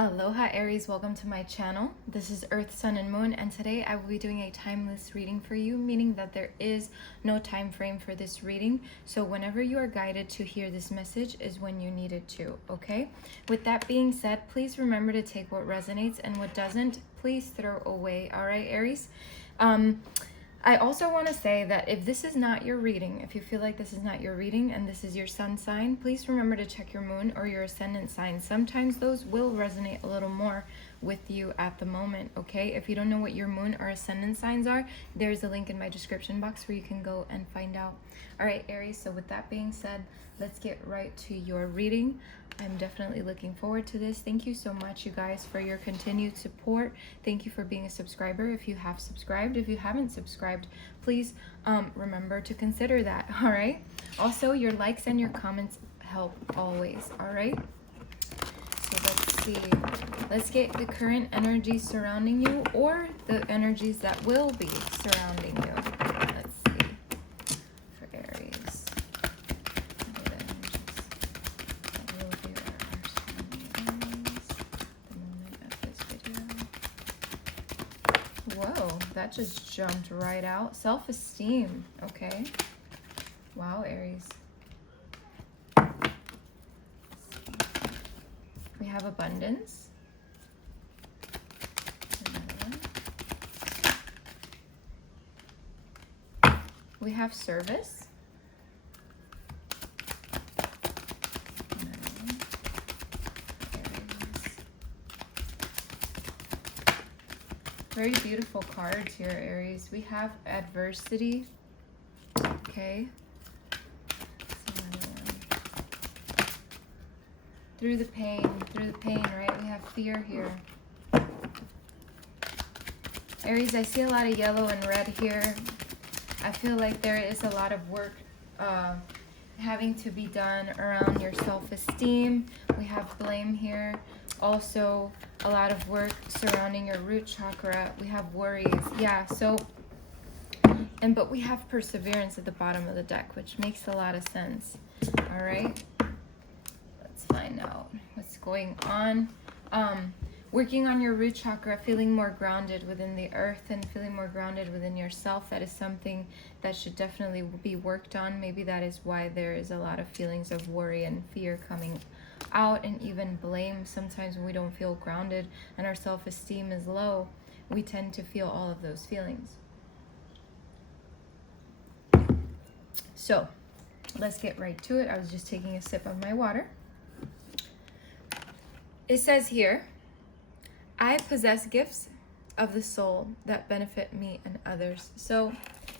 Aloha Aries, welcome to my channel. This is Earth, Sun, and Moon, and today I will be doing a timeless reading for you, meaning that there is no time frame for this reading. So whenever you are guided to hear this message is when you need it to, okay? With that being said, please remember to take what resonates and what doesn't, please throw away, all right, Aries? I also want to say that if this is not your reading, if you feel like this is not your reading and this is your sun sign, please remember to check your moon or your ascendant sign. Sometimes those will resonate a little more with you at the moment, okay? If you don't know what your moon or ascendant signs are, there's a link in my description box where you can go and find out. All right, Aries, so with that being said, let's get right to your reading. I'm definitely looking forward to this. Thank you so much, you guys, for your continued support. Thank you for being a subscriber if you have subscribed. If you haven't subscribed, please remember to consider that, all right? Also, your likes and your comments help always, all right? So let's see. Let's get the current energies surrounding you or the energies that will be surrounding you. Let's see. For Aries. Whoa, that just jumped right out. Self-esteem, okay. Wow, Aries. We have abundance. We have service. Very beautiful cards here, Aries. We have adversity. Okay. Through the pain, right? We have fear here. Aries, I see a lot of yellow and red here. I feel like there is a lot of work having to be done around your self-esteem. We have blame here. Also, a lot of work surrounding your root chakra. We have worries. Yeah, so, but we have perseverance at the bottom of the deck, which makes a lot of sense. All right. Let's find out what's going on. Working on your root chakra, feeling more grounded within the earth and feeling more grounded within yourself. That is something that should definitely be worked on. Maybe that is why there is a lot of feelings of worry and fear coming out, and even blame. Sometimes when we don't feel grounded and our self-esteem is low, we tend to feel all of those feelings. So let's get right to it. I was just taking a sip of my water. It says here, I possess gifts of the soul that benefit me and others. So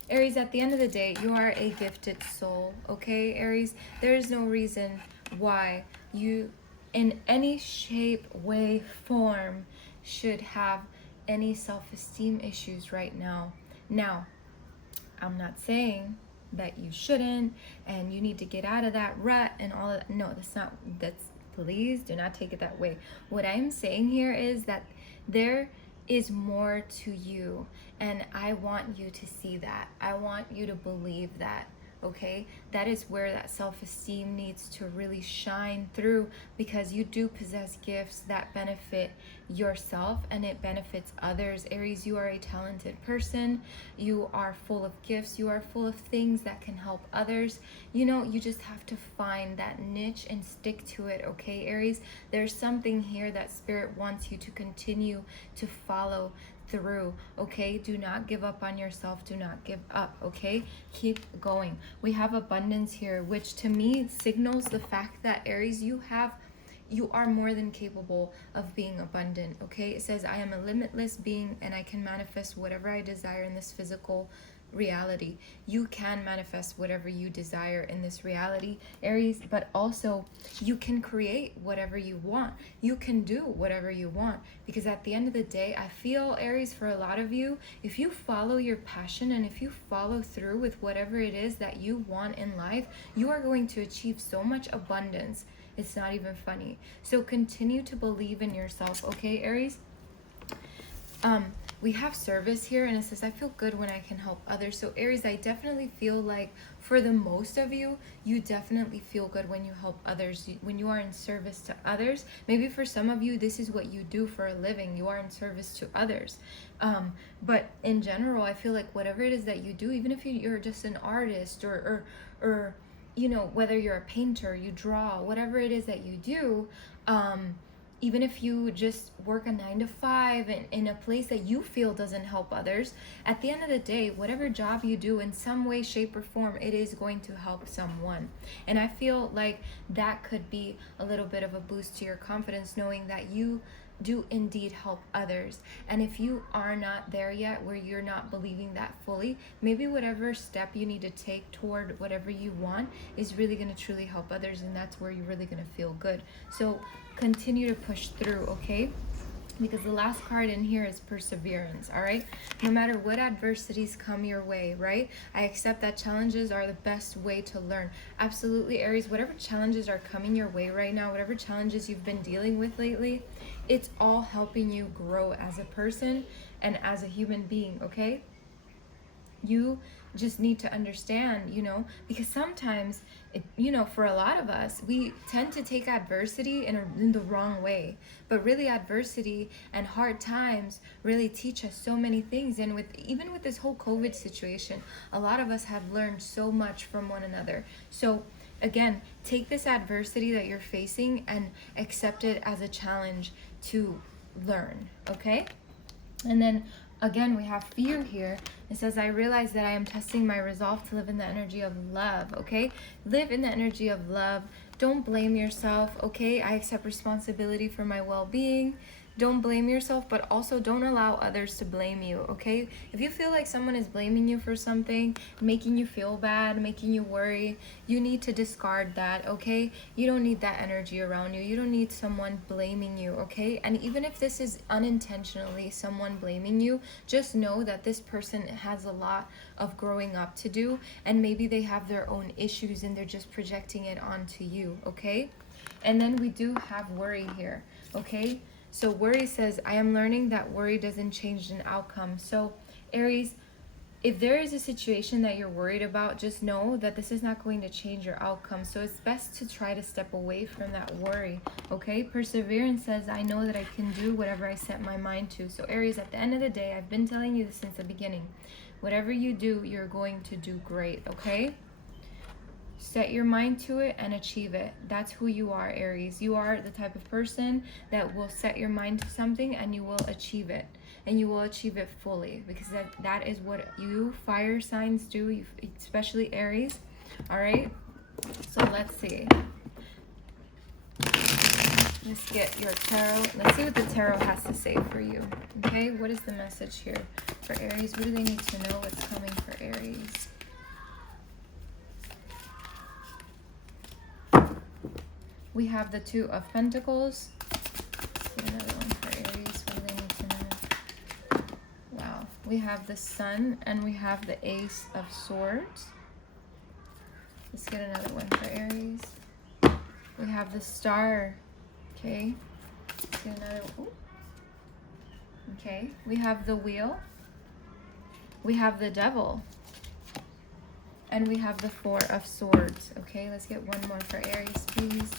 Aries, at the end of the day, you are a gifted soul, okay, Aries? There is no reason why you, in any shape, way, form, should have any self-esteem issues right now. Now, I'm not saying that you shouldn't and you need to get out of that rut and all of that. No, please do not take it that way. What I'm saying here is that there is more to you, and I want you to see that. I want you to believe that, okay? That is where that self-esteem needs to really shine through, because you do possess gifts that benefit yourself and it benefits others. Aries, you are a talented person. You are full of gifts. You are full of things that can help others. You know, you just have to find that niche and stick to it, okay, Aries? There's something here that Spirit wants you to continue to follow through, okay? Do not give up on yourself. Do not give up, okay? Keep going. We have abundance here, which to me signals the fact that, Aries, you are more than capable of being abundant, okay? It says, I am a limitless being and I can manifest whatever I desire in this physical reality. You can manifest whatever you desire in this reality, Aries, but also you can create whatever you want. You can do whatever you want, because at the end of the day, I feel, Aries, for a lot of you, if you follow your passion and if you follow through with whatever it is that you want in life, you are going to achieve so much abundance. It's not even funny. So continue to believe in yourself, okay, Aries? we have service here, and it says, I feel good when I can help others. So Aries, I definitely feel like for the most of you, you definitely feel good when you help others, when you are in service to others. Maybe for some of you, this is what you do for a living. You are in service to others. But in general, I feel like whatever it is that you do, even if you're just an artist or you know, whether you're a painter, you draw, whatever it is that you do, even if you just work a 9 to 5 in a place that you feel doesn't help others, at the end of the day, whatever job you do in some way, shape, or form, it is going to help someone. And I feel like that could be a little bit of a boost to your confidence, knowing that you do indeed help others. And if you are not there yet, where you're not believing that fully, maybe whatever step you need to take toward whatever you want is really going to truly help others, and that's where you're really going to feel good. So continue to push through, okay? Because the last card in here is perseverance, all right? No matter what adversities come your way, right? I accept that challenges are the best way to learn. Absolutely, Aries, whatever challenges are coming your way right now, whatever challenges you've been dealing with lately, it's all helping you grow as a person and as a human being, okay? You just need to understand, you know, because sometimes, you know, for a lot of us, we tend to take adversity in the wrong way. But really, adversity and hard times really teach us so many things. And even with this whole COVID situation, a lot of us have learned so much from one another. So again, take this adversity that you're facing and accept it as a challenge to learn, okay? And then again, we have fear here. It says, I realize that I am testing my resolve to live in the energy of love, okay? Live in the energy of love. Don't blame yourself, okay? I accept responsibility for my well-being. Don't blame yourself, but also don't allow others to blame you, okay? If you feel like someone is blaming you for something, making you feel bad, making you worry, you need to discard that, okay? You don't need that energy around you. You don't need someone blaming you, okay? And even if this is unintentionally someone blaming you, just know that this person has a lot of growing up to do, and maybe they have their own issues and they're just projecting it onto you, okay? And then we do have worry here, okay? So worry says, I am learning that worry doesn't change an outcome. So Aries, if there is a situation that you're worried about, just know that this is not going to change your outcome. So it's best to try to step away from that worry, okay? Perseverance says, I know that I can do whatever I set my mind to. So Aries, at the end of the day, I've been telling you this since the beginning. Whatever you do, you're going to do great, okay? Set your mind to it and achieve it. That's who you are, Aries. You are the type of person that will set your mind to something and you will achieve it. And you will achieve it fully, because that is what you fire signs do, especially Aries. All right? So let's see. Let's get your tarot. Let's see what the tarot has to say for you. Okay? What is the message here for Aries? What do they need to know? What's coming for Aries? We have the Two of Pentacles. Let's get another one for Aries. What do they need to know? Wow. We have the Sun and we have the Ace of Swords. Let's get another one for Aries. We have the Star. Okay. Let's get another one. Okay. We have the Wheel. We have the Devil. And we have the Four of Swords. Okay, let's get one more for Aries, please.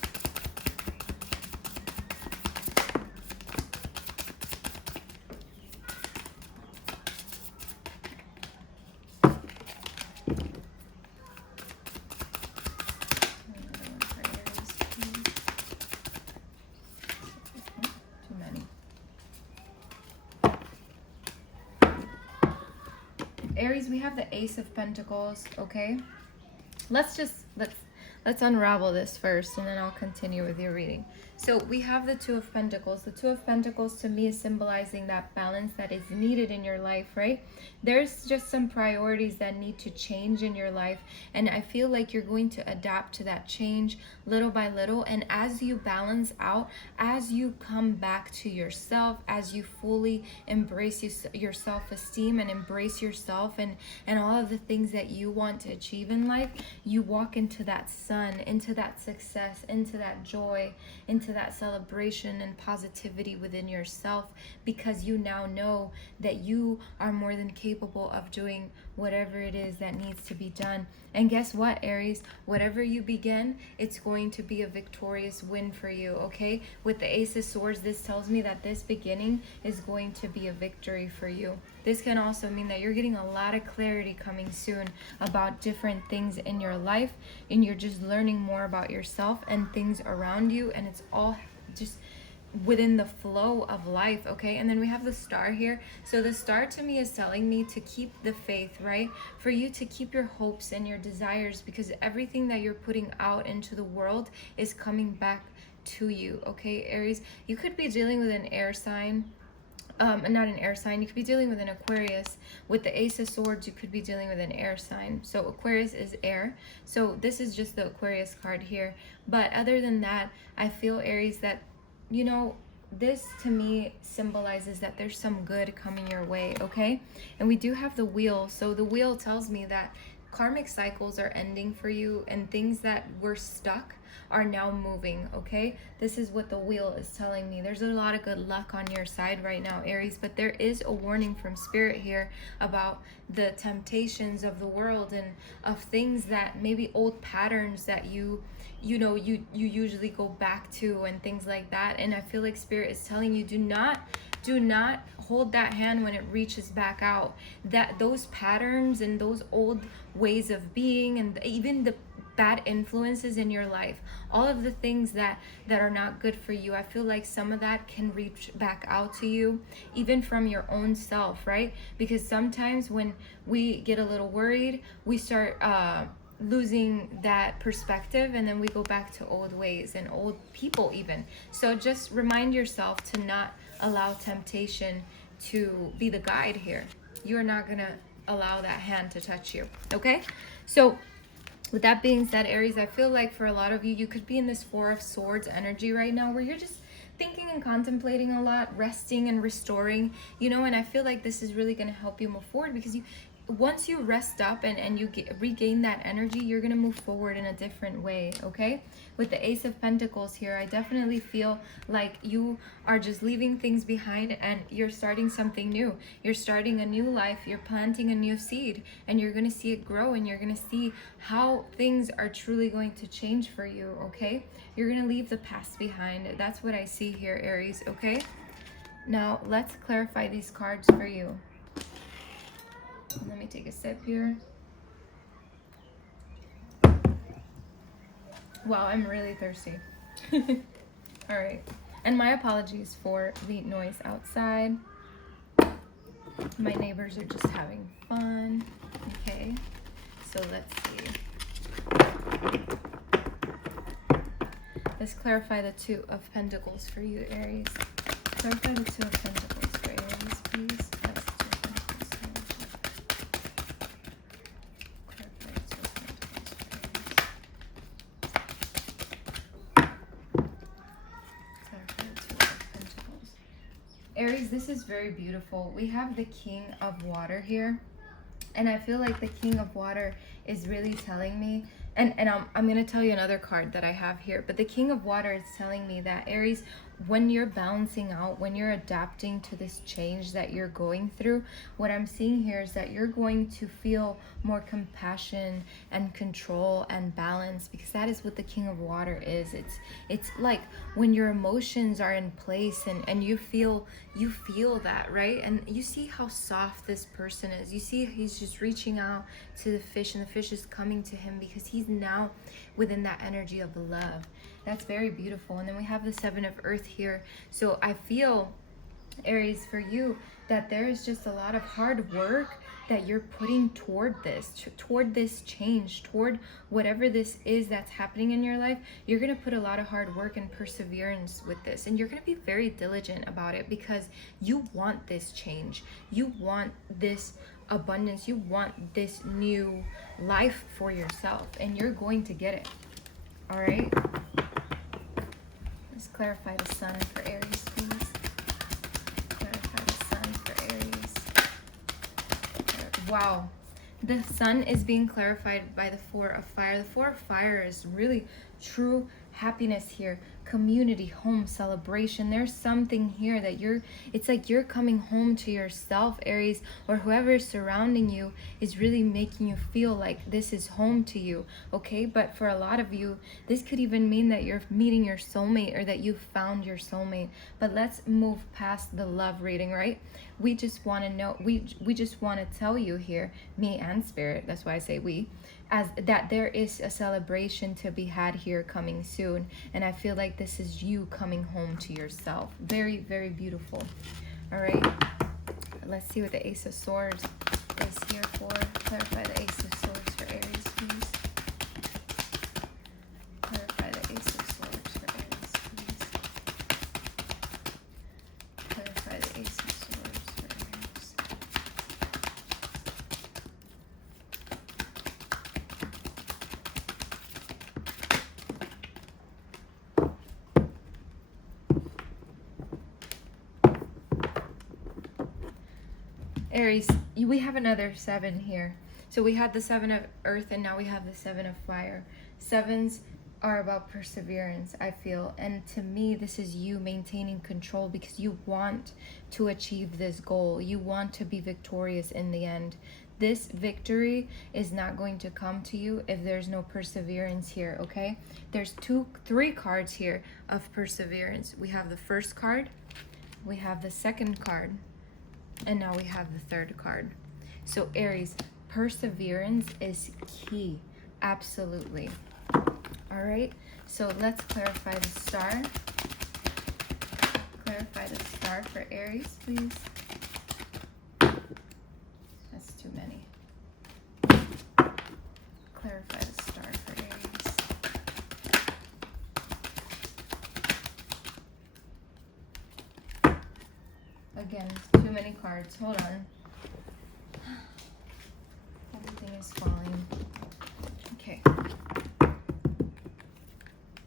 Aries, we have the Ace of Pentacles, okay? Let's unravel this first, and then I'll continue with your reading. So we have the Two of Pentacles. The Two of Pentacles to me is symbolizing that balance that is needed in your life, right? There's just some priorities that need to change in your life, and I feel like you're going to adapt to that change little by little. And as you balance out, as you come back to yourself, as you fully embrace your self-esteem and embrace yourself and all of the things that you want to achieve in life, you walk into that sun, into that success, into that joy, into that celebration and positivity within yourself, because you now know that you are more than capable of doing whatever it is that needs to be done. And guess what, Aries? Whatever you begin, it's going to be a victorious win for you, okay? With the Ace of Swords, this tells me that this beginning is going to be a victory for you. This can also mean that you're getting a lot of clarity coming soon about different things in your life, and you're just learning more about yourself and things around you, and it's all just within the flow of life, okay? And then we have the Star here. So the Star to me is telling me to keep the faith, right? For you to keep your hopes and your desires, because everything that you're putting out into the world is coming back to you, okay, Aries? You could be dealing with an air sign, not an air sign. You could be dealing with an Aquarius. With the Ace of Swords, you could be dealing with an air sign. So Aquarius is air. So this is just the Aquarius card here. But other than that, I feel, Aries, that, you know, this to me symbolizes that there's some good coming your way, okay? And we do have the Wheel. So the Wheel tells me that karmic cycles are ending for you, and things that were stuck are now moving, okay? This is what the Wheel is telling me. There's a lot of good luck on your side right now, Aries, but there is a warning from Spirit here about the temptations of the world and of things that maybe old patterns that you usually go back to and things like that. And I feel like Spirit is telling you, do not hold that hand when it reaches back out. That those patterns and those old ways of being, and even the bad influences in your life, all of the things that are not good for you, I feel like some of that can reach back out to you, even from your own self, right? Because sometimes when we get a little worried, we start losing that perspective, and then we go back to old ways and old people even. So just remind yourself to not allow temptation to be the guide here. You're not gonna allow that hand to touch you, okay? So with that being said, Aries, I feel like for a lot of you, you could be in this Four of Swords energy right now, where you're just thinking and contemplating a lot, resting and restoring, and I feel like this is really going to help you move forward, because once you rest up and you regain that energy, you're going to move forward in a different way, okay? With the Ace of Pentacles here, I definitely feel like you are just leaving things behind and you're starting something new. You're starting a new life, you're planting a new seed, and you're going to see it grow, and you're going to see how things are truly going to change for you, okay? You're going to leave the past behind. That's what I see here, Aries, okay? Now, let's clarify these cards for you. Let me take a sip here. Wow, I'm really thirsty. All right. And my apologies for the noise outside. My neighbors are just having fun. Okay. So let's see. Let's clarify the Two of Pentacles for you, Aries. Clarify the Two of Pentacles for Aries, please. Aries, this is very beautiful. We have the King of Water here, and I feel like the King of Water is really telling me, and I'm going to tell you another card that I have here, but the King of Water is telling me that, Aries, when you're balancing out, when you're adapting to this change that you're going through, what I'm seeing here is that you're going to feel more compassion and control and balance, because that is what the King of Water is. It's like when your emotions are in place and you feel that, right? And you see how soft this person is. You see he's just reaching out to the fish, and the fish is coming to him because he's now within that energy of love. That's very beautiful. And then we have the Seven of Earth here. So I feel, Aries, for you, that there is just a lot of hard work that you're putting toward this change, toward whatever this is that's happening in your life. You're going to put a lot of hard work and perseverance with this, and you're going to be very diligent about it, because you want this change. You want this abundance. You want this new life for yourself, and you're going to get it. All right. Let's clarify the Sun for Aries, please. Clarify the Sun for Aries. Wow. The sun is being clarified by the Four of Fire. The Four of Fire is really true happiness here. Community, home, celebration. There's something here that it's like you're coming home to yourself, Aries, or whoever is surrounding you is really making you feel like this is home to you, okay? But for a lot of you, this could even mean that you're meeting your soulmate or that you found your soulmate. But let's move past the love reading, right? We just want to know, we just want to tell you here, me and Spirit, that's why I say we, as that there is a celebration to be had here coming soon. And I feel like this is you coming home to yourself. Very, very beautiful. All right, let's see what the Ace of Swords is here for. Clarify the Ace of Swords for Aries, please. Clarify the Ace of Swords for Aries, please. Clarify the Ace of Swords for Aries. Aries, we have another 7 here. So we had the 7 of earth and now we have the 7 of fire. 7s are about perseverance, I feel. And to me, this is you maintaining control because you want to achieve this goal. You want to be victorious in the end. This victory is not going to come to you if there's no perseverance here, okay? There's 3 cards here of perseverance. We have the first card, we have the second card, and now we have the third card. So Aries, perseverance is key. Absolutely. All right. So let's clarify the star. Clarify the star for Aries, please. That's too many. Clarify the star for Aries. Again, too many cards. Hold on. Everything is falling. Okay. Let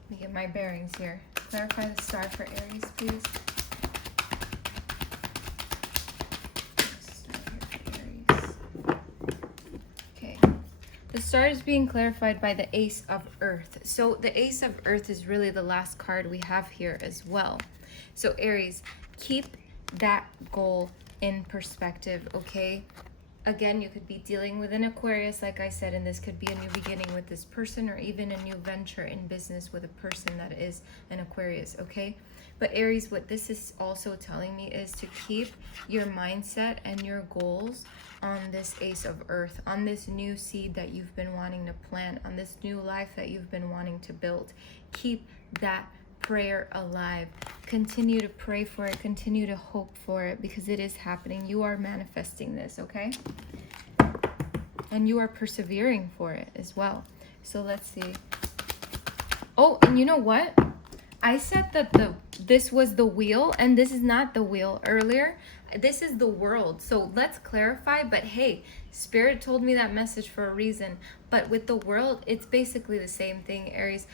me get my bearings here. Clarify the star for Aries, please. Star here for Aries. Okay. The star is being clarified by the Ace of Earth. So the Ace of Earth is really the last card we have here as well. So Aries, keep that goal in perspective, okay? Again, you could be dealing with an Aquarius, like I said, and this could be a new beginning with this person or even a new venture in business with a person that is an Aquarius, okay? But Aries, what this is also telling me is to keep your mindset and your goals on this Ace of Earth, on this new seed that you've been wanting to plant, on this new life that you've been wanting to build. Keep that prayer alive. Continue to pray for it. Continue to hope for it because it is happening. You are manifesting this, okay? And you are persevering for it as well. So let's see. Oh, and you know what? I said that this was the wheel and this is not the wheel earlier. This is the world. So let's clarify. But hey, Spirit told me that message for a reason. But with the world, it's basically the same thing, Aries.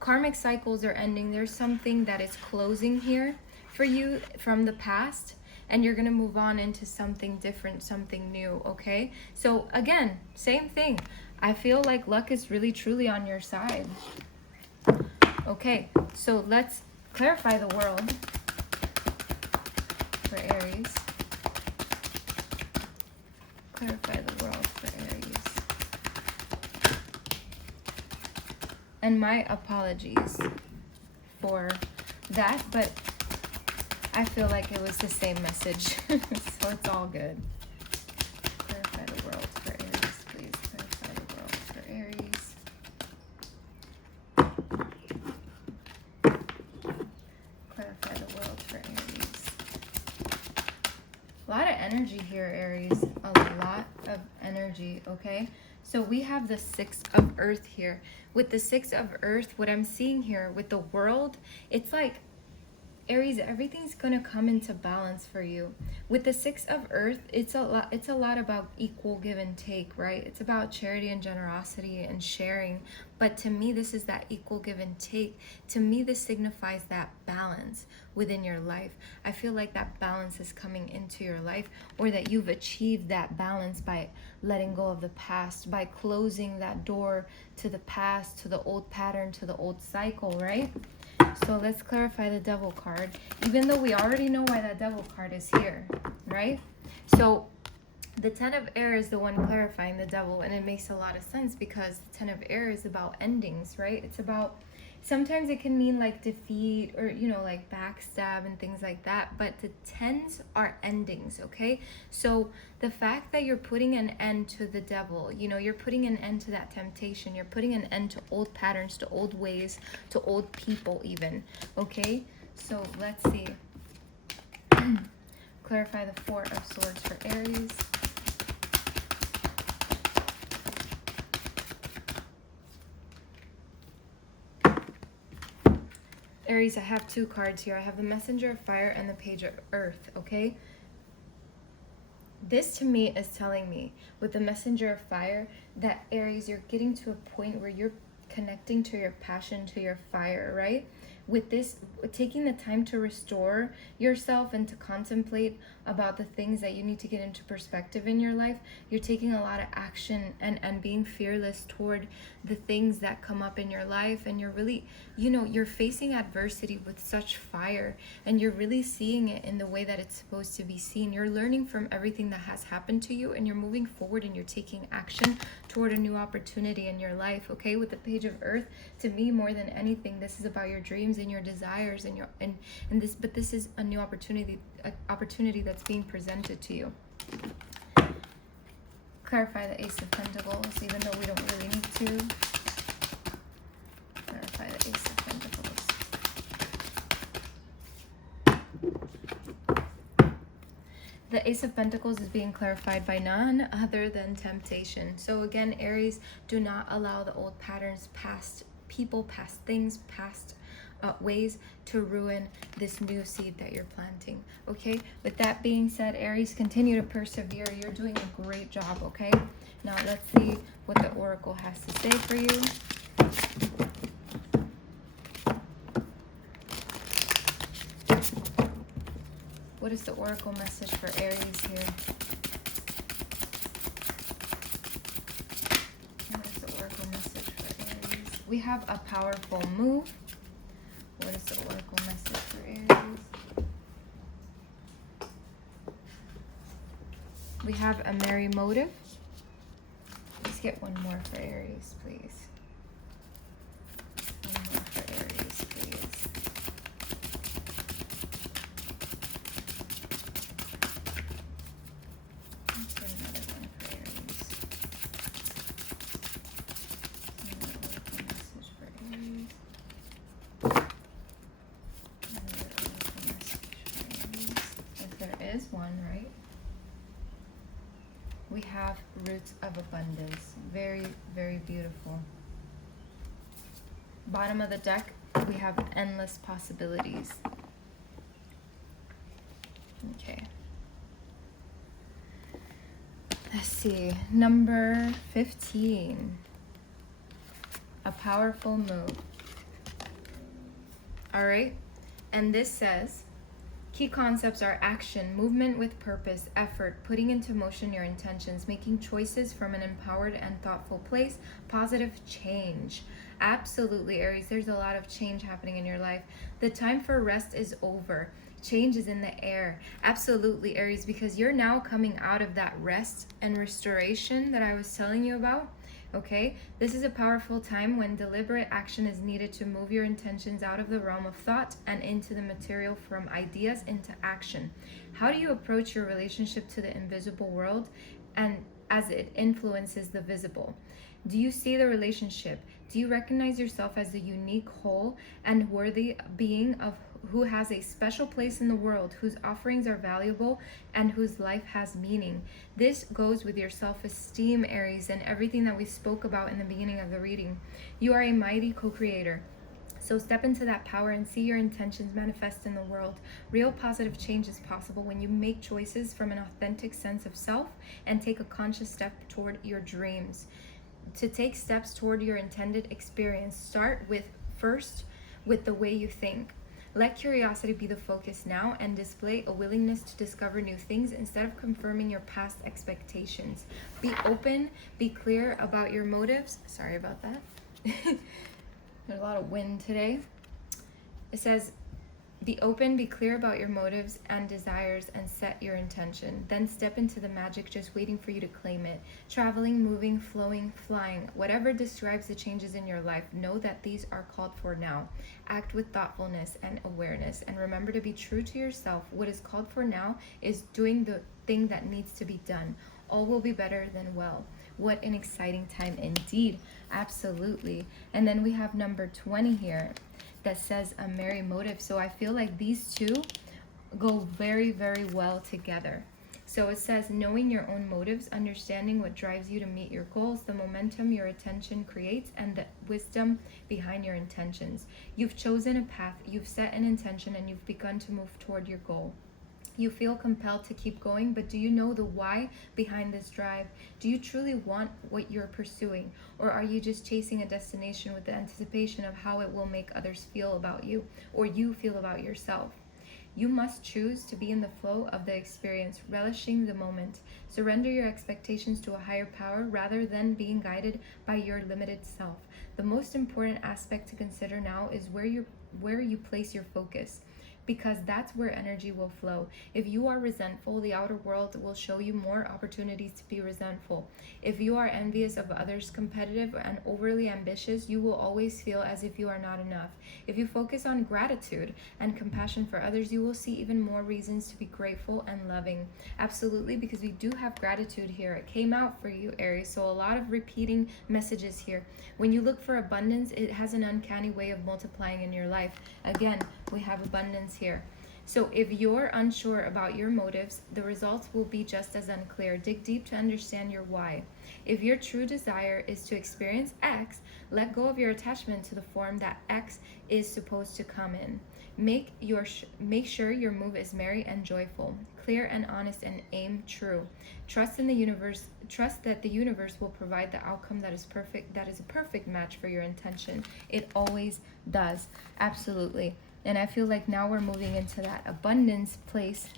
Karmic cycles are ending. There's something that is closing here for you from the past, and you're going to move on into something different, something new, okay? So again, same thing. I feel like luck is really truly on your side. Okay, so let's clarify the world for Aries. Clarify the world for Aries. And my apologies for that, but I feel like it was the same message, so it's all good. Clarify the world for Aries, please. Clarify the world for Aries. Clarify the world for Aries. A lot of energy here, Aries. A lot of energy, okay? So we have the 6 of Earth here. With the 6 of Earth, what I'm seeing here with the world, it's like Aries, everything's gonna come into balance for you. With the Six of Earth, it's a lot about equal give and take, right? It's about charity and generosity and sharing. But to me, this is that equal give and take. To me, this signifies that balance within your life. I feel like that balance is coming into your life, or that you've achieved that balance by letting go of the past, by closing that door to the past, to the old pattern, to the old cycle, right? So let's clarify the Devil card, even though we already know why that Devil card is here, right? So the Ten of Air is the one clarifying the Devil, and it makes a lot of sense because the Ten of Air is about endings, right? It's about, sometimes it can mean like defeat or, you know, like backstab and things like that, but the tens are endings, okay? So the fact that you're putting an end to the Devil, you know, you're putting an end to that temptation, you're putting an end to old patterns, to old ways, to old people even, okay? So let's see. Clarify the Four of Swords for Aries. Aries, I have two cards here. I have the Messenger of Fire and the Page of Earth, okay? This to me is telling me with the Messenger of Fire that Aries, you're getting to a point where you're connecting to your passion, to your fire, right? With this, taking the time to restore yourself and to contemplate about the things that you need to get into perspective in your life, you're taking a lot of action and being fearless toward the things that come up in your life. And you're really, you know, you're facing adversity with such fire, and you're really seeing it in the way that it's supposed to be seen. You're learning from everything that has happened to you, and you're moving forward, and you're taking action toward a new opportunity in your life, okay? With the Page of Earth, to me, more than anything, this is about your dreams and your desires and this is a new opportunity that's being presented to you. Clarify the Ace of Pentacles, even though we don't really need to. Clarify the Ace of Pentacles. The Ace of Pentacles is being clarified by none other than temptation. So again, Aries, do not allow the old patterns, past people, past things, past ways to ruin this new seed that you're planting, okay? With that being said, Aries, continue to persevere. You're doing a great job, okay? Now let's see what the Oracle has to say for you. What is the Oracle message for Aries here? What is the Oracle message for Aries? We have a powerful move. What is the Oracle message for Aries? We have a merry motive. Let's get one more for Aries, please. One more for Aries, please. Let's get another one for Aries. Another Oracle message for Aries. Is one, right? We have Roots of Abundance. Very, very beautiful. Bottom of the deck, we have Endless Possibilities. Okay. Let's see. Number 15. A powerful move. All right. And this says, key concepts are action, movement with purpose, effort, putting into motion your intentions, making choices from an empowered and thoughtful place, positive change. Absolutely, Aries, there's a lot of change happening in your life. The time for rest is over. Change is in the air. Absolutely, Aries, because you're now coming out of that rest and restoration that I was telling you about. Okay, this is a powerful time when deliberate action is needed to move your intentions out of the realm of thought and into the material, from ideas into action. How do you approach your relationship to the invisible world and as it influences the visible? Do you see the relationship? Do you recognize yourself as a unique whole and worthy being of who has a special place in the world, whose offerings are valuable, and whose life has meaning? This goes with your self-esteem, Aries, and everything that we spoke about in the beginning of the reading. You are a mighty co-creator. So step into that power and see your intentions manifest in the world. Real positive change is possible when you make choices from an authentic sense of self and take a conscious step toward your dreams. To take steps toward your intended experience, start with the way you think. Let curiosity be the focus now and display a willingness to discover new things instead of confirming your past expectations. Be open, be clear about your motives. Sorry about that. There's a lot of wind today. It says, be open, be clear about your motives and desires, and set your intention. Then step into the magic just waiting for you to claim it. Traveling, moving, flowing, flying, whatever describes the changes in your life, know that these are called for now. Act with thoughtfulness and awareness, and remember to be true to yourself. What is called for now is doing the thing that needs to be done. All will be better than well. What an exciting time indeed. Absolutely. And then we have number 20 here that says a merry motive. So I feel like these two go very, very well together. So it says knowing your own motives, understanding what drives you to meet your goals, the momentum your attention creates, and the wisdom behind your intentions. You've chosen a path, you've set an intention, and you've begun to move toward your goal. You feel compelled to keep going, but do you know the why behind this drive? Do you truly want what you're pursuing? Or are you just chasing a destination with the anticipation of how it will make others feel about you, or you feel about yourself? You must choose to be in the flow of the experience, relishing the moment. Surrender your expectations to a higher power rather than being guided by your limited self. The most important aspect to consider now is where you place your focus, because that's where energy will flow. If you are resentful, the outer world will show you more opportunities to be resentful. If you are envious of others, competitive, and overly ambitious, you will always feel as if you are not enough. If you focus on gratitude and compassion for others, you will see even more reasons to be grateful and loving. Absolutely, because we do have gratitude here. It came out for you, Aries. So a lot of repeating messages here. When you look for abundance, it has an uncanny way of multiplying in your life. Again, we have abundance here. So if you're unsure about your motives, the results will be just as unclear. Dig deep to understand your why. If your true desire is to experience X, let go of your attachment to the form that X is supposed to come in. Make sure your move is merry and joyful, clear and honest, and aim true. Trust in the universe. Trust that the universe will provide the outcome that is perfect. That is a perfect match for your intention. It always does. Absolutely. And I feel like now we're moving into that abundance place.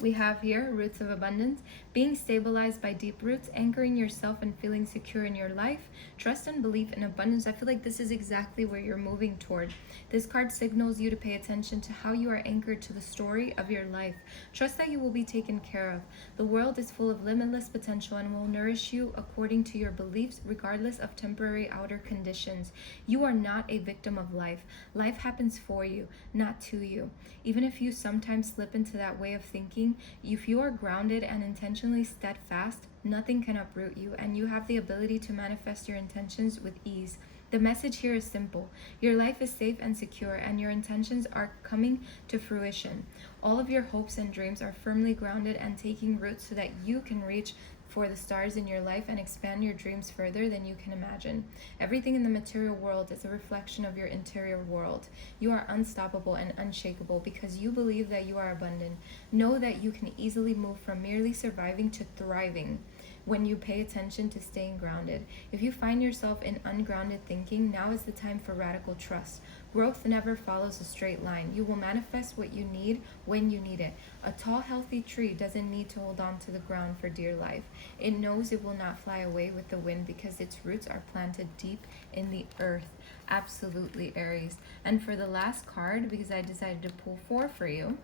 We have here roots of abundance, being stabilized by deep roots, anchoring yourself and feeling secure in your life, trust and belief in abundance. I feel like this is exactly where you're moving toward. This card signals you to pay attention to how you are anchored to the story of your life. Trust that you will be taken care of. The world is full of limitless potential and will nourish you according to your beliefs, regardless of temporary outer conditions. You are not a victim of life. Life happens for you, not to you. Even if you sometimes slip into that way of thinking, if you are grounded and intentionally steadfast, nothing can uproot you, and you have the ability to manifest your intentions with ease. The message here is simple. Your life is safe and secure, and your intentions are coming to fruition. All of your hopes and dreams are firmly grounded and taking root so that you can reach for the stars in your life and expand your dreams further than you can imagine. Everything in the material world is a reflection of your interior world. You are unstoppable and unshakable because you believe that you are abundant. Know that you can easily move from merely surviving to thriving when you pay attention to staying grounded. If you find yourself in ungrounded thinking, now is the time for radical trust. Growth never follows a straight line. You will manifest what you need when you need it. A tall, healthy tree doesn't need to hold on to the ground for dear life. It knows it will not fly away with the wind because its roots are planted deep in the earth. Absolutely, Aries. And for the last card, because I decided to pull 4 for you,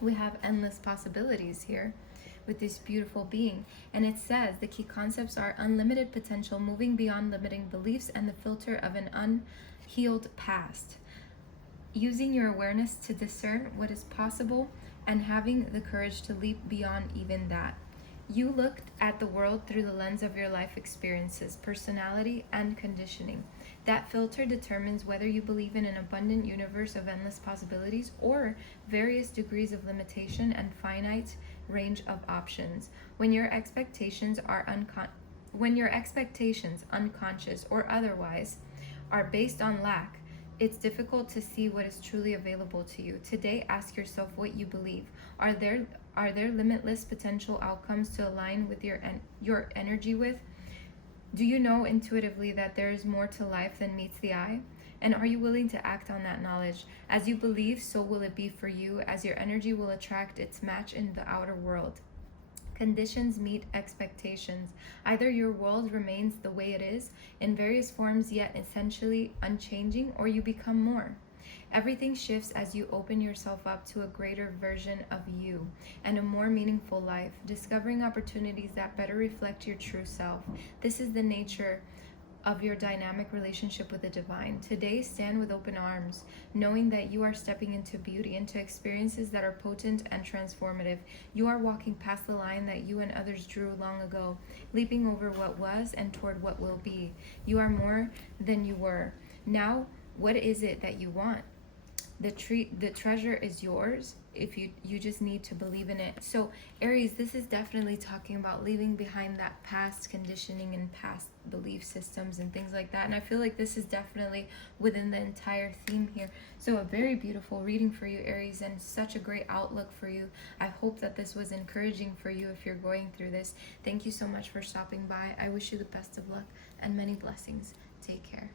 we have endless possibilities here with this beautiful being. And it says the key concepts are unlimited potential, moving beyond limiting beliefs, and the filter of an unhealed past. Using your awareness to discern what is possible and having the courage to leap beyond even that. You looked at the world through the lens of your life experiences, personality, and conditioning. That filter determines whether you believe in an abundant universe of endless possibilities or various degrees of limitation and finite range of options. When your expectations unconscious or otherwise, are based on lack, it's difficult to see what is truly available to you. Today, ask yourself what you believe. Are there limitless potential outcomes to align with your energy with? Do you know intuitively that there is more to life than meets the eye? And are you willing to act on that knowledge? As you believe, so will it be for you, as your energy will attract its match in the outer world. Conditions meet expectations. Either your world remains the way it is, in various forms yet essentially unchanging, or you become more. Everything shifts as you open yourself up to a greater version of you and a more meaningful life, discovering opportunities that better reflect your true self. This is the nature of your dynamic relationship with the divine. Today, stand with open arms, knowing that you are stepping into beauty, into experiences that are potent and transformative. You are walking past the line that you and others drew long ago, leaping over what was and toward what will be. You are more than you were. Now, what is it that you want? The treasure is yours if you just need to believe in it. So Aries, this is definitely talking about leaving behind that past conditioning and past belief systems and things like that, and I feel like this is definitely within the entire theme here. So a very beautiful reading for you, Aries, and such a great outlook for you. I hope that this was encouraging for you if you're going through this. Thank you so much for stopping by. I wish you the best of luck and many blessings. Take care.